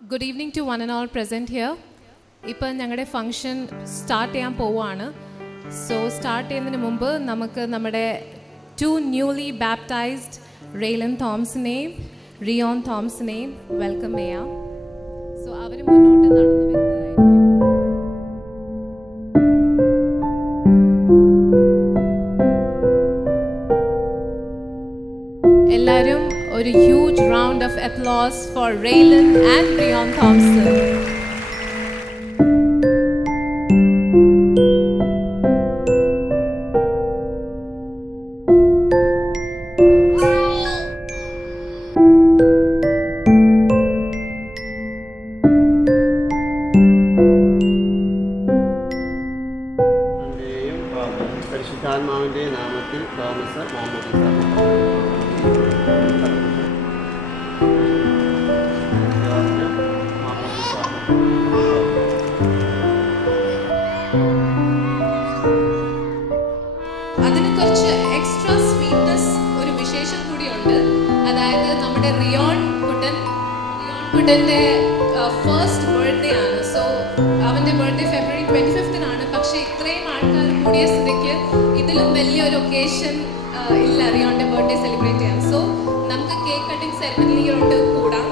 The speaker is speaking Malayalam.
Good evening to one and all present here. ഇപ്പോൾ ഞങ്ങളുടെ ഫംഗ്ഷൻ സ്റ്റാർട്ട് ചെയ്യാൻ പോവുകയാണ്. സോ സ്റ്റാർട്ട് ചെയ്യുന്നതിന് മുമ്പ് നമുക്ക് നമ്മുടെ 2 newly baptized റെയ്ലൻ തോംസിനെയും റിയോൺ തോംസിനെയും വെൽക്കം ചെയ്യാം. സോ അവർ മുന്നോട്ട് നടന്നു വരുന്നതായിരിക്കും. എല്ലാവരും ഒരു huge round of applause for Raylan and Rion Thompson. പരിശുദ്ധാത്മാവിന്റെ നാമത്തിൽ തോമസ് അതിന് കുറച്ച് എക്സ്ട്രാ സ്വീറ്റ്നസ് ഒരു വിശേഷം കൂടിയുണ്ട്. അതായത് നമ്മുടെ റിയോൺ കുട്ടൻ്റെ ഫസ്റ്റ് ബർത്ത്ഡേ ആണ്. സോ അവൻ്റെ ബർത്ത്ഡേ ഫെബ്രുവരി 25-നാണ്. പക്ഷേ ഇത്രയും ആൾക്കാർ കൂടിയ സ്ഥിതിക്ക് ഇതിലും വലിയൊരു ഒക്കേഷൻ ഇല്ല റിയോണിൻ്റെ ബർത്ത്ഡേ സെലിബ്രേറ്റ് ചെയ്യാൻ. സോ നമുക്ക് കേക്ക് കട്ടിംഗ് സെറിമണിയിലോട്ട് കൂടാം.